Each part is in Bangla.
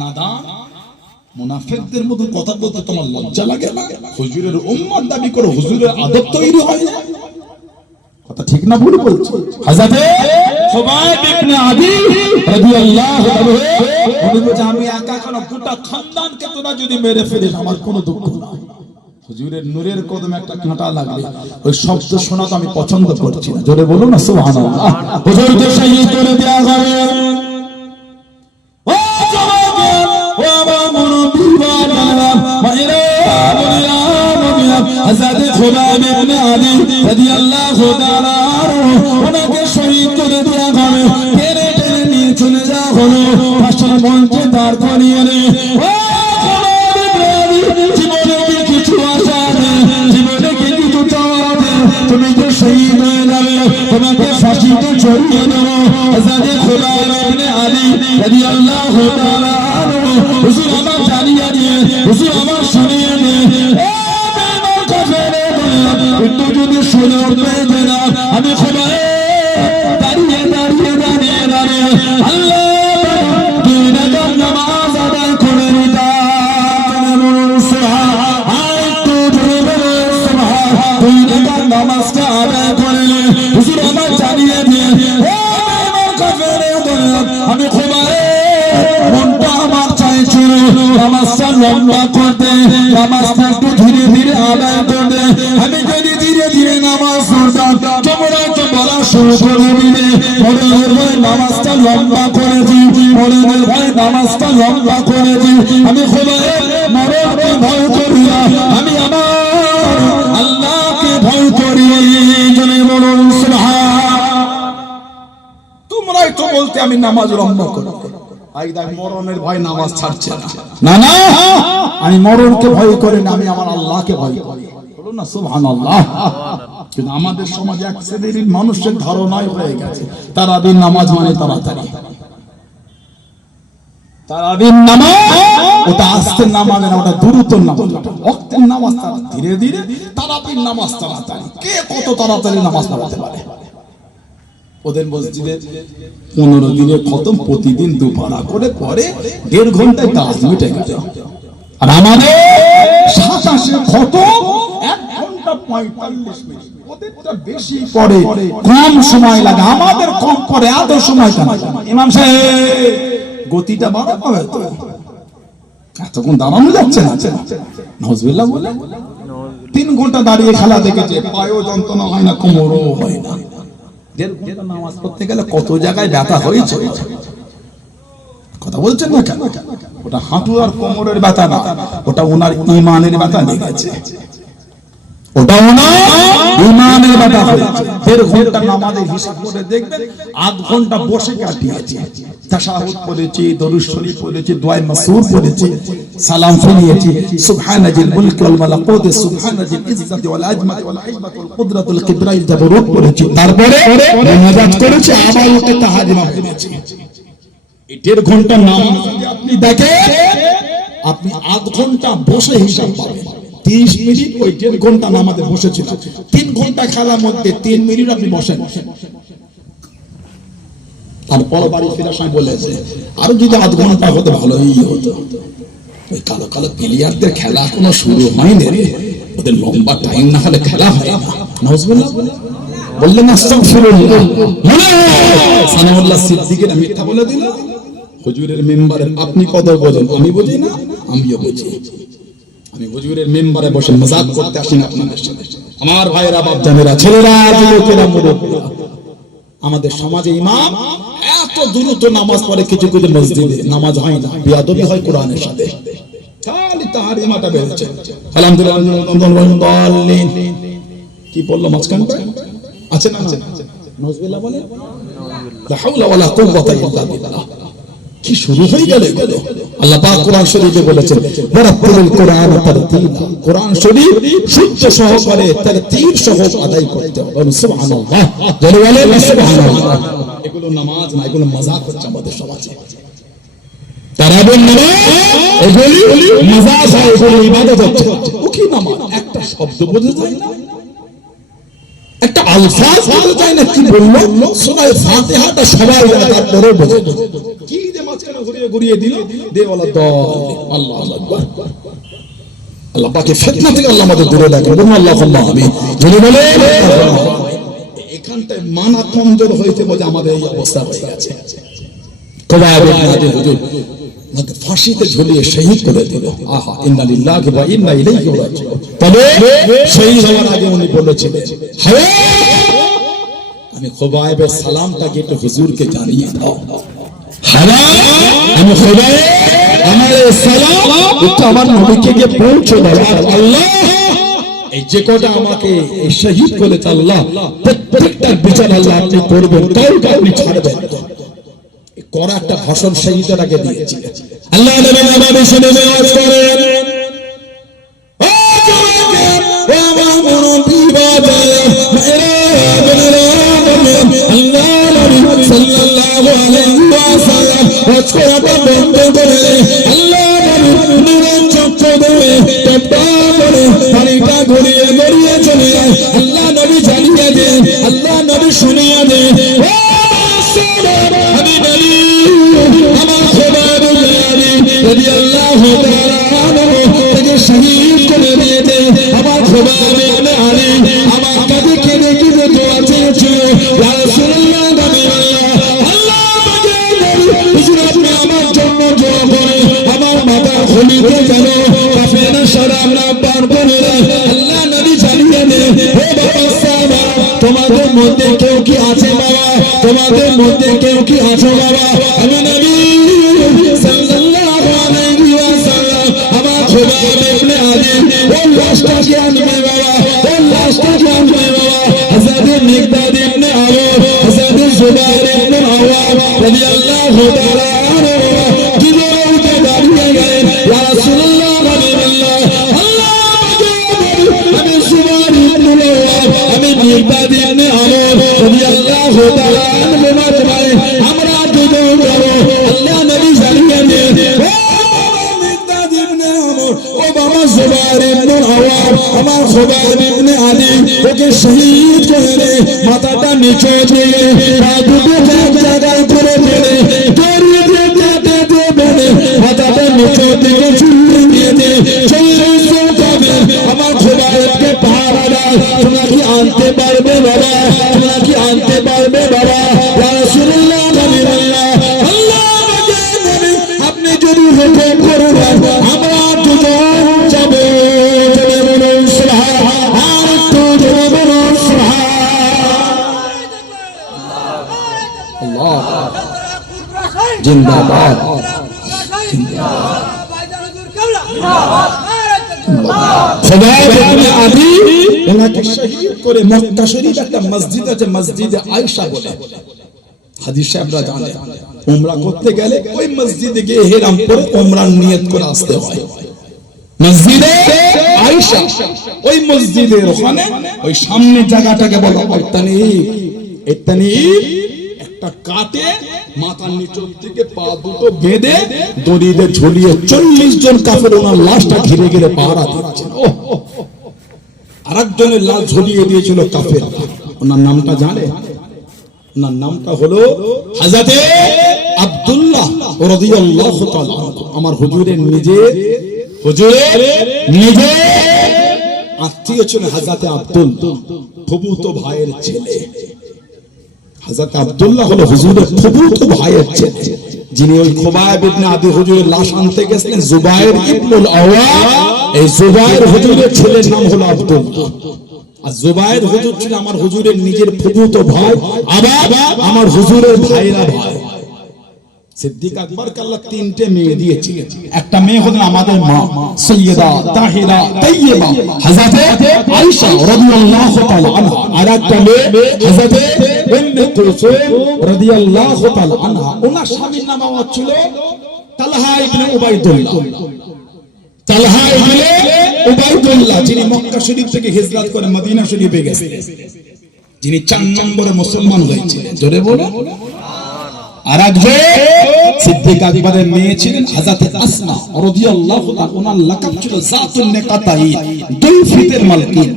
নাদান মুনাফিকদের মতো কথা বলতে তোমার লজ্জা লাগে না? হুজুরের উম্মত দাবি করে হুজুরের আদব তৈরি হয় না, কথা ঠিক না ভুল বলছি? হযরতে খুবাইব ইবনে আদি রাদিয়াল্লাহু আনহু উনি বলেন আমি একা কেন গোটা খানদানকে তোরা যদি মেরে ফেলিস আমার কোনো দুঃখ নাই। হুজুরের নূরের কদমে একটা কাঁটা লাগবে, ওই শব্দ শোনা তো আমি পছন্দ করছি না। জোরে বলুন না সুবহানাল্লাহ। হুজুরকে শহীদ করে দেয়া হবে। হযরত খুবাইব ইবনে আদি রাদিয়াল্লাহু তাআলা ওনাকে শহীদ করে দেয়া হবে, টেনে টেনে নিয়ে চলে যাওয়া হলো ফাঁসির মঞ্চে দাঁড় করিয়ে এনে। ও খুবাইব ইবনে আদি, জীবনে কি কিছু আশা নেই, জীবনে কি কিছু চাওয়া নেই, তুমি তো শহীদ হয়ে যাবে, তোমাকে ফাঁসিতে চড়িয়ে দেব। হযরত খুবাইব ইবনে আদি রাদিয়াল্লাহু তাআলা হুজুর আমার জানিয়ে দিয়ে, হুজুর আমার শুনিয়ে দিয়ে, একটু যদি শুনে উঠবে না আমি খুবাইব দাঁড়িয়ে দাঁড়িয়ে দাঁড়িয়ে দাঁড়িয়ে আল্লাহ দুই রাকাত নামাজ আদায় করে নিতাম। একটু জোরে বলুন সুবহান। দুই রাকাত নামাজটা আদায় করলে হুজুর আমার জানিয়ে দিয়ে আমি খুবাইব মনটা আমার চাইছিল নামাজটা লম্বা করতে, নামাজটা একটু ধীরে ধীরে আদায় করতে। আমি যদি ধীরে ধীরে নামাজ পড়তাম তোমরা তো বলা শুরু করে দিবে মরণের ভয় নামাজটা লম্বা করেছি, মরণের ভয় নামাজটা লম্বা করেছি। আমি খুবাইব মরণকে ভয় করি না, আমি আমার আল্লাহকে ভয় করি। জনে বলুন সুবহান। তোমরাই তো বলতে আমি নামাজ লম্বা করি, আই দেখ মরণের ভয় নামাজ ছাড়ছে না। না না, আমি মরণকে ভয় করি না, আমি আমার আল্লাহকে ভয় করি। বলুন না সুবহানাল্লাহ। কিন্তু আমাদের সমাজে এক শ্রেণীর মানুষের ধারণাই হয়ে গেছে তারাবির নামাজ মানে তাড়াতাড়ি, তারাবির নামাজ ওটা আস্তের নামাজ না, ওটা দ্রুতর নামাজ, ওয়াক্তের নামাজ ধীরে ধীরে, তারাবির নামাজ তাড়াতাড়ি। কে কত তাড়াতাড়ি নামাজ পড়তে পারে? ওদের মসজিদে 15 দিনে খতম, প্রতিদিন দুপারা করে পরে 1.5 ঘন্টায় কাজ মিটে গেল। আর আমাদের 27 খতম 1 ঘন্টা 45 মিনিট। ওদেরটা বেশি পড়ে, কম সময় লাগে, আমাদের কম পড়ে, এত সময় কেন? ইমাম সাহেব গতিটা বাড়াতে হবে তো, এতক্ষণ দাঁড়ানো যাচ্ছে না। নাউজুবিল্লাহ বলে 3 ঘন্টা দাঁড়িয়ে খেলা দেখেছে, পায়ও যন্ত্রণা হয় না, কোমরও হয় না। 1.5 ঘন্টা নামাজ পড়তে গেলে কত জায়গায় ব্যথা হয়েছে, কথা বলছেন না কেন? ওটা হাঁটু আর কোমরের ব্যথা না, ওটা ওনার ঈমানের ব্যথা লেগেছে, ওটা ওনার ঈমানের ব্যথা হয়েছে। 1.5 ঘন্টা নামাজের হিসাব করে দেখবেন 8 ঘন্টা বসে কাটিয়েছে, তাশাহুদ পড়েছি, দরুদ শরীফ পড়েছি, দোয়া মাসুর পড়েছি, সালাম ফিরিয়েছি, সুবহানাজিল মুলক ওয়াল মালাকুত, সুবহানাজিল ইজ্জতি ওয়াল আজমত ওয়াল হিকমত ওয়াল কুদরত ওয়াল কিবরিয়াল জাবরুত পড়েছি, তারপরে নামাজ করেছি, আবার উঠে তাহাজ্জুদ পড়েছি। এই 1.5 ঘন্টা নামাজ যদি আপনি দেখেন, আপনি 8 ঘন্টা বসে হিসাব পাবেন। 30 মিনিট ওই 1.5 ঘন্টা নামাজে বসেছিল, 3 ঘন্টা খেলার মধ্যে 3 মিনিট আপনি বসেন। তারপর বাড়ি ফেরার সময় বলেছে আরো যদি 8 ঘন্টা হতে ভালোই হতো। ওই কালো কালো প্লেয়ারদের খেলা কোনো শুরু হয়নি রে, ওদের লম্বা টাইম না হলে খেলা হয় না। নাউজুবিল্লাহ বললেন আস্তাগফিরুল্লাহ। সানাউল্লাহ সিদ্দিকের মিথ্যা বলে দিল হুজুরের মেম্বারে। আপনি কত বোঝেন? আমি বুঝি না, আমিও বুঝি। আমি হুজুরের মেম্বারে বসে মজাক করতে আসি না আপনাদের সাথে। আমার ভাইয়েরা, বাপজানেরা, ছেলেরা, যুবকেরা, মুরব্বীরা, আমাদের সমাজে ইমাম এত দ্রুত নামাজ পড়ে, কিছু কিছু মসজিদে নামাজ হয় না, বেয়াদবি হয় কোরআনের সাথে। খালি তাহারিমাটা বেড়েছে। আলহামদুলিল্লাহ কি বললো মাঝখানটা আছে না? নাউজুবিল্লাহ বলে লা হাওলা ওয়ালা কুওয়াতা ইল্লা বিল্লাহ। কি শুরু হয়ে গেল এগুলো? আল্লাহ পাক কোরআন শরীফে বলেছেন ওয়ারাতিল কোরআন তারতিলা, কোরআন শরীফ শুদ্ধ সহকারে তারতিল সহ আদায় করতে হবে। সুবহানাল্লাহ, জোরে বলেন সুবহানাল্লাহ। এগুলো নামাজ না, এগুলো মজাক হচ্ছে আমাদের সমাজে। তারাবির নামাজ এগুলি মজাক হয়, এগুলো ইবাদত হচ্ছে। ও কি নামাজ? একটা শব্দ বোঝা যায় না, একটা আলফাজ বোঝা যায় না, কি বললো? সূরা ফাতিহাটা সবাই জানে, তারপরে বোঝে কি মাঝখানে ঘুরিয়ে দিল দেওয়ালা আল্লাহ আকবার। আল্লাহ পাকে ফিতনা থেকে আল্লাহ আমাদের দূরে রাখেন, বলুন আল্লাহুম্মা আমিন। যদি বলে এখানটায় মানা কমজোর হয়েছে বলে আমাদের এই অবস্থা হয়ে গেছে। খোবায়েব ইবনে আদি হুজুর মাকে ফাঁসিতে ঝুলিয়ে শহীদ করে দিল। আহা, ইন্না লিল্লাহি ওয়া ইন্না ইলাইহি রাজিউন। তবে শহীদ হওয়ার আগে উনি বলেছিলেন, হ্যাঁ আমি খোবায়েবের সালামটাকে একটু হুজুরকে জানিয়ে দাও। হ্যাঁ আমি খোবায়েব আমার এই সালাম একটু আমার নবীকে গিয়ে পৌঁছে দাও। আল্লাহ এই যে কটা আমাকে এই শহীদ করেছে আল্লাহ প্রত্যেকটা বিচার আল্লাহ আপনি করবেন, কাউকে আপনি ছাড়বেন না। করা একটা ভাষণ শহীদের আগে দিয়েছে। আল্লাহ নবী আমাদের শুনে আওয়াজ করেন, ও জওয়ান ও আমার মুরব্বি বাবা আল্লাহ নবী সাল্লাল্লাহু আলাইহি ওয়াসাল্লাম ওছরাটা বন্ধ করে আল্লাহ নবী নূরের চক্ষু দিয়ে টপটা করে পানিটা গড়িয়ে গড়িয়ে চলে যায়। আল্লাহ নবী জানিয়ে দেন, আল্লাহ নবী শুনিয়ে দেন, আমি নবী আমার খোদার রাদিয়াল্লাহু তাআলা আনহু তাকে শহীদ করে দিয়েছে। আমার খোদা ইবনে আলী আমার কাছে কেঁদে কেঁদে দোয়া চেয়েছিল, ইয়া রাসূলুল্লাহ নবী আল্লাহ আমাকে হুজুর আপনি আমার জন্য দোয়া করেন, আমার মাথা খুলিতে যেন কাফেররা শরাব না পার করে। আল্লাহ নবী জানিয়ে দেন, হে বাবা সাহাবা তোমাদের মধ্যে কেউ কি আছে বাবা, তোমাদের মধ্যে কেউ কি আছে বাবা? আমি নবী সাল্লাল্লাহু আলাইহি ওয়াসাল্লাম আমার খোবায়েব ইবনে আদি ওই লাশটাকে আনবে বাবা, ওই লাশটাকে আনবে বাবা। হযরত মিকদাদ ইবনে আমর, হযরত জুবাইর ইবনে আওয়াম রাদিয়াল্লাহু তাআলা আনহু দুজনে উঠে দাঁড়িয়ে গেলেন, ইয়া রাসূলুল্লাহ হাবিবাল্লাহ আল্লাহ আমি জুবাইর ইবনে আওয়াম আমি মিকদাদ ইবনে আমর রাদিয়াল্লাহু তাআলা আনহু মাজমাইন আমরা দুজন যাব। আল্লাহ নবী জানিয়ে দেন, ও মিকদাদ ইবনে আমর ও বাবা জুবাইর ইবনে আওয়াম আমার খোবায়েব ইবনে আদি ওকে শহীদ করে দে। মাথাটা নিচে দিয়ে পা দুটো এক জায়গায় করে ফেলে দড়িয়ে দিয়ে বেঁধে মাথাটা নিচে দিকে ঝুলিয়ে দিয়ে দে। আমার খোবায়েবকে পাহারা দাও, তোমরা কি আনতে পারবে বাবা, তোমরা কি আনতে পারবে বাবা? ইয়া রাসূলুল্লাহ হাবিবাল্লাহ আল্লাহ নবী আপনি যদি হুকুম করে দেন আমরা দুজন যাব। জোরে বলুন সুবহান, আর একটু জোরে বলুন সুবহান। আল্লাহ জিন্দাবাদ খোবায়েব ইবনে আদি ওনাকে শহীদ করে মক্কা শরীফ একটা মসজিদ আছে মসজিদে আয়েশা বলে, হাদিস সাহেবরা জানে। উমরা করতে গেলে ওই মসজিদে গিয়ে ইহরাম পরে উমরার নিয়ত করে আসতে হয়। মসজিদে আয়েশা ওই মসজিদের ওখানে ওই সামনে জায়গাটাকে বলা হয় তানিব। একটা কাটে মাথার নিচের দিকে পা দুটো বেঁধে দড়িতে ঝুলিয়ে 40 জন কাফের ওনার লাশটা ঘিরে ঘিরে পাহারা দিচ্ছেন। আরেকজনের লাশ ঝুলিয়ে দিয়েছিল কাফের, ওনার নামটা জানে? ওনার নামটা হলো হযরত আব্দুল্লাহ রাদিয়াল্লাহু তাআলা আমার হুজুরের নিজে আত্মীয় ছিলেন হযরত আব্দুল, ফুফুতো ভাইয়ের ছেলে। হযরত আব্দুল্লাহ হলো হুজুরের ফুফুতো ভাইয়ের ছেলে, যিনি ওই খোবায়েব ইবনে আদি হুজুরের লাশ আনতে গেছিলেন জুবাইর ইবনুল আওয়াম। এই জুবাইর হুজুরের ছেলের নাম হলো আব্দুল্লাহ। আর জুবাইর হুজুর ছিল আমার হুজুরের নিজের ফুফুতো ভাই, আবার আমার হুজুরের ভাইরা ভাই। সিদ্দিক আকবরকে আল্লাহ 3টে মেয়ে দিয়েছে। একটা মেয়ে হলেন আমাদের মা সৈয়দা তাহিরা তাইয়্যিবা হযরত আয়েশা রাদিয়াল্লাহু তাআলা আনহা, আর একটা মেয়ে হযরত উম্মে কুলসুম রাদিয়াল্লাহু তাআলা আনহা। ওনার স্বামীর নাম ছিল তালহা ইবনে উবাইদুল্লাহ, যিনি মক্কা শরীফ থেকে হিজরত করে মদিনা শরীফে গেছিলেন, যিনি 4 নম্বরে মুসলমান হয়েছিলেন। জোরে বলো। আর একজন সিদ্দিক আকবরের মেয়ে ছিলেন হযরত আসমা রাদিয়াল্লাহু তাআলা, ওনার লাকাব ছিল জাতুন নিকাতাইন, দুই ফিতের মালকিন।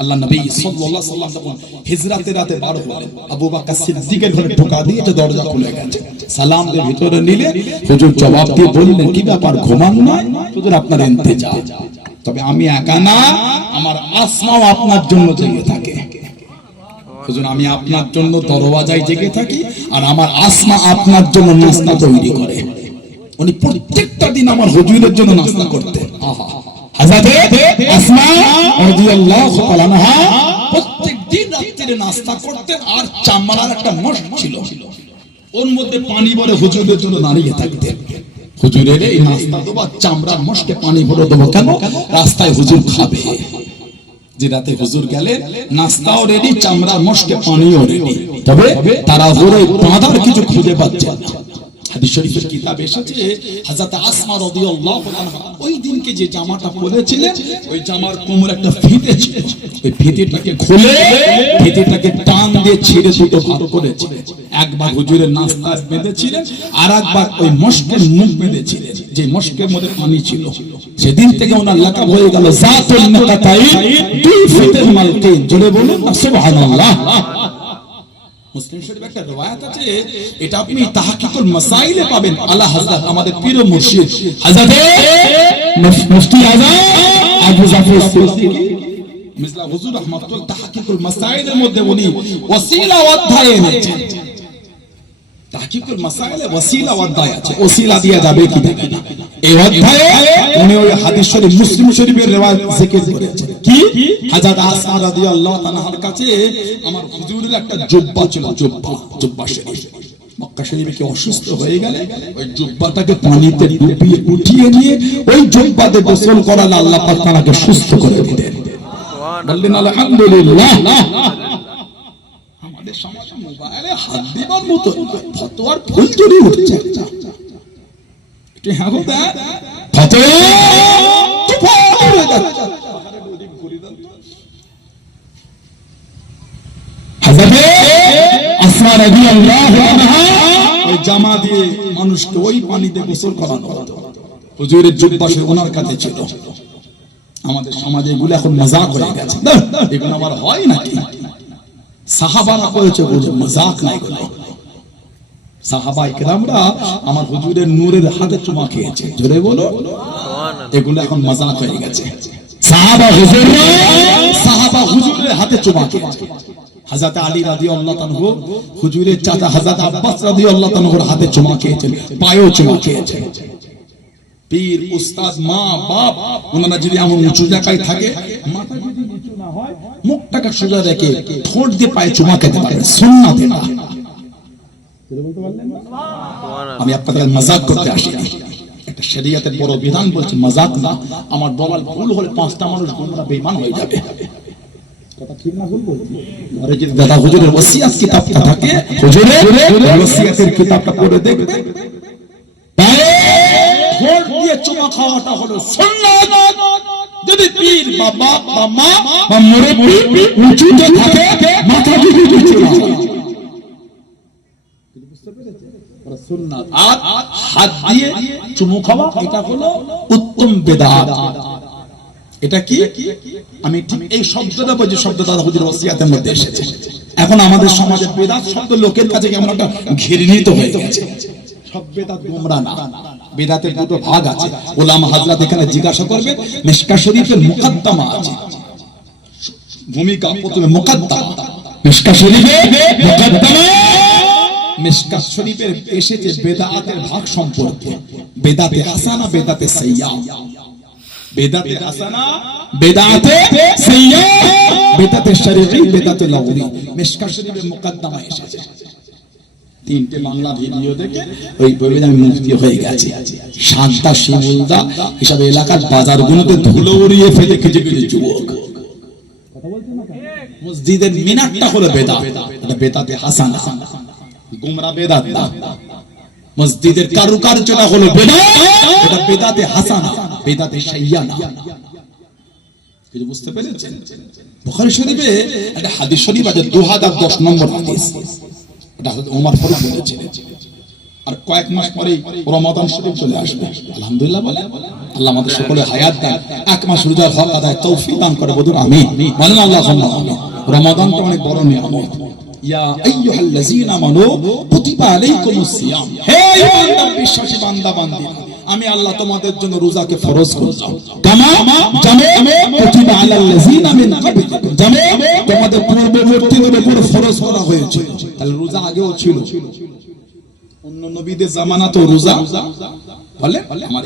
আল্লাহ নবী সাল্লাল্লাহু আলাইহি ওয়াসাল্লাম যখন হিজরাতের রাতে বার হলেন, আবু বকর সিদ্দিকের ঘরে ঢোকা দিয়েছে, দরজা খুলে গেছে। সালাম দিয়ে ভিতরে নিলে হুজুর জবাব দিয়ে বললেন, কি ব্যাপার, ঘুমান না? হুজুর আপনার ইন্তজার, তবে আমি একা না, আমার আসমাও আপনার জন্য জেগে থাকে। হুজুর আমি আপনার জন্য দরওয়াজায় জেগে থাকি, আর আমার আসমা আপনার জন্য নাস্তা তৈরি করে। উনি প্রত্যেকটা দিন আমার হুজুরের জন্য নাস্তা করতেন। আহা, হযরতে আসমা রাদিয়াল্লাহু তাআলা আনহা প্রত্যেক দিন রাতে নাস্তা করতেন, আর চামড়ার একটা মশ ছিল, ওর মধ্যে পানি ভরে হুজুরের জন্য দাঁড়িয়ে থাকতেন। হুজুরের এই নাস্তা দেবো, চামড়ার মশকে পানি ভরে দেবো কেন? রাস্তায় হুজুর খাবে। যে রাতে হুজুর গেলেন, নাস্তাও রেডি, চামড়ার মশকে পানিও রেডি, তবে তারা ঘুরে বাঁধার কিছু খুঁজে পাচ্ছেন না। হাদিস শরীফের কিতাবে এসেছে, হযরত আসমা রাদিয়াল্লাহু আনহা ওই দিনকে যে জামাটা পরেছিলেন, ওই জামার কোমরে একটা ফিতে ছিল, ওই ফিতেটাকে খুলে ফিতেটাকে টান দিয়ে ছিঁড়ে দুটো ভাগ করেছিলেন। একবার হুজুরের নাস্তা বেঁধেছিলেন, আর একবার ওই মশকের মুখ বেঁধেছিলেন, যে মশকের মধ্যে পানি ছিল। সেদিন থেকে ওনার লাকাব হয়ে গেল জাতুল নাকাতাইন, দুই ফিতের মালকিন। জোরে বলুন না সুবহানাল্লাহ। মুসলিম শরীফে একটা রওয়ায়াত আছে, এটা আপনি তাহকিকুল মাসাইলে পাবেন। আলা হযরত আমাদের পীর ও মুর্শিদ হযরত মুফতি আযম আবু জাফর সিদ্দিকী মিসলা হুজুর রাহমাতুল্লাহ তাহকিকুল মাসাইলের মধ্যে উনি ওসিলা অধ্যায় এনেছেন। তাহকিকুল মাসাইলে ওসিলা অধ্যায় আছে, ওসিলা দেয়া যাবে কি দেবে না, এই অধ্যায়ে উনি ওই হাদিস শরীফ মুসলিম শরীফের রওয়ায়াত জিকির করেছেন। কি হযরত আসমা রাদিয়াল্লাহু তাআলার কাছে আমার হুজুরের একটা জুব্বা ছিল, জুব্বা শরীফ। মক্কা শরীফে কি অসুস্থ হয়ে গেলে ওই জুব্বাটাকে পানিতে ডুবিয়ে উঠিয়ে নিয়ে ওই জুব্বাতে গোসল করালে আল্লাহ পাক তাকে সুস্থ করে দিতেন। বললেন আলহামদুলিল্লাহ। আমাদের সমাজে মোবাইলে হাত দিবার মতো ফতোয়ার ফুলঝুরি উঠছে, একটু হ্যাঁ গো দা ফতোয়া হয়ে যাচ্ছে। হযরত আসমা রাদিয়াল্লাহু আনহা ওই জামা দিয়ে মানুষকে ওই পানিতে গোসল করানো হতো। হুজুরের জুব্বা সে ওনার কাছে ছিল। আমাদের সমাজে এগুলো এখন মজাক হয়ে গেছে, এগুলো আমার হয় নাকি? সাহাবারা করেছে, বুঝে মজাক নাই কোনো। সাহাবায়ে কেরামরা আমার হুজুরের নূরের হাতে চুমা খেয়েছে, জোরে বলো। এগুলো এখন মজাক হয়ে গেছে। সাহাবা হুজুরের হাতে চুমা খেয়েছে। হযরত আলী রাদিয়াল্লাহু আনহু হুজুরের চাচা হযরত আব্বাস রাদিয়াল্লাহু আনহুর হাতে চুমা খেয়েছেন, পায়েও চুমা খেয়েছেন। পীর উস্তাদ মা বাপ ওনারা যদি এমন উঁচু জায়গায় থাকে, মাথা যদি নিচু না হয়, মুখটাকে সোজা রেখে ঠোঁট দিয়ে পায়ে চুমা খেতে পারে, সুন্নাত এটা। আমি আপনাদের মজাক করতে আসিনি, একটা শরীয়তের বড় বিধান বলছে, মজাক না। আমার বলার ভুল হলে 5টা মানুষ গোমরা বেঈমান হয়ে যাবে। কথা ঠিক না ভুল বলছি? আরে যদি দাদা হুজুরের ওসিয়াত কিতাবটা থাকে, হুজুরের ওসিয়াতের কিতাবটা পড়ে দেখবে, ঠোঁট দিয়ে চুমা খাওয়াটা হলো সুন্নাত। যদি পীর বা বাপ বা মা বা মুরব্বি উঁচুতে থাকে, মাথা দিয়ে চুমা সুন্নাত। আর হাত দিয়ে চুমু খাওয়া এটা হলো উত্তম বিদআত। এটা কি আমি ঠিক এই শব্দটা বলছি, শব্দটা হুজুরের ওসিয়াতের মধ্যে এসেছে। এখন আমাদের সমাজে বিদআত শব্দ লোকের কাছে কেমন একটা ঘৃণিত হয়ে গেছে। সব বিদআত গোমরা না, বিদআতের দুটো ভাগ আছে। উলামা হযরত এখানে জিজ্ঞাসা করবে, মিশকাত শরীফের মুকদ্দমা আছে, ভূমিকা প্রথমে মুকদ্দমা। মিশকাত শরীফে মুকদ্দমা, মিশকাত শরীফের এসেছে বিদআতের ভাগ সম্পর্কে, বিদআতে হাসানা, বিদআতে সাইয়্যা। বেদাতে হাসানা, বেদাতে সাইয়্যা, বেদাতে শরঈ, বেদাতে লাগবি। মিশকাত শরীফের মুকদ্দমা এসেছে। 3টে বাংলা ভিডিও দেখে ওই বলে আমি মুফতি হয়ে গেছি। শান্তা শিমুলদা হিসাবে এলাকার বাজারগুলোতে ধুলো উড়িয়ে ফেলে কিছু কিছু যুবক কথা বলছেন না। মসজিদের মিনারটা হলো বেদাত, এটা বেদাতে হাসানা, গোমরা বেদাত না। মসজিদের কারুকার্যটা হলো বেদাত, এটা বেদাতে হাসানা, বেদাতে সাইয়্যা না। কিছু বুঝতে পেরেছেন? বুখারী শরীফে একটা হাদিস শরীফ আছে, 2010 নম্বর হাদিস। এটা হযরত ওমর ফারুক বলেছেন। আর কয়েক মাস পরেই রমাদান শরীফ চলে আসবে, আলহামদুলিল্লাহ বলে। আল্লাহ আমাদের সকলে হায়াত দেন, এক মাস রোজার হক আদায় তৌফিক দান করে বলুন আমিন। বলেন আল্লাহুম্মা আমিন। রমাদানটা অনেক বড় নিয়ামত। ইয়া আইয়ুহাল্লাযীনা আমানু কুতিবা আলাইকুমুস সিয়াম, হে ঈমানদার বিশ্বাসী বান্দা বান্দি, আমি আল্লাহ তোমাদের জন্য রোজাকে ফরজ করলাম। কামা জামে কুতিবা আলাল্লাযীনা মিন ক্বাবলিকুম, জামে তোমাদের পূর্ববর্তীদের উপর ফরজ করা হয়েছে। তাহলে রোজা আগেও ছিল, অন্য নবীদের জামানাতেও রোজা বলে আমার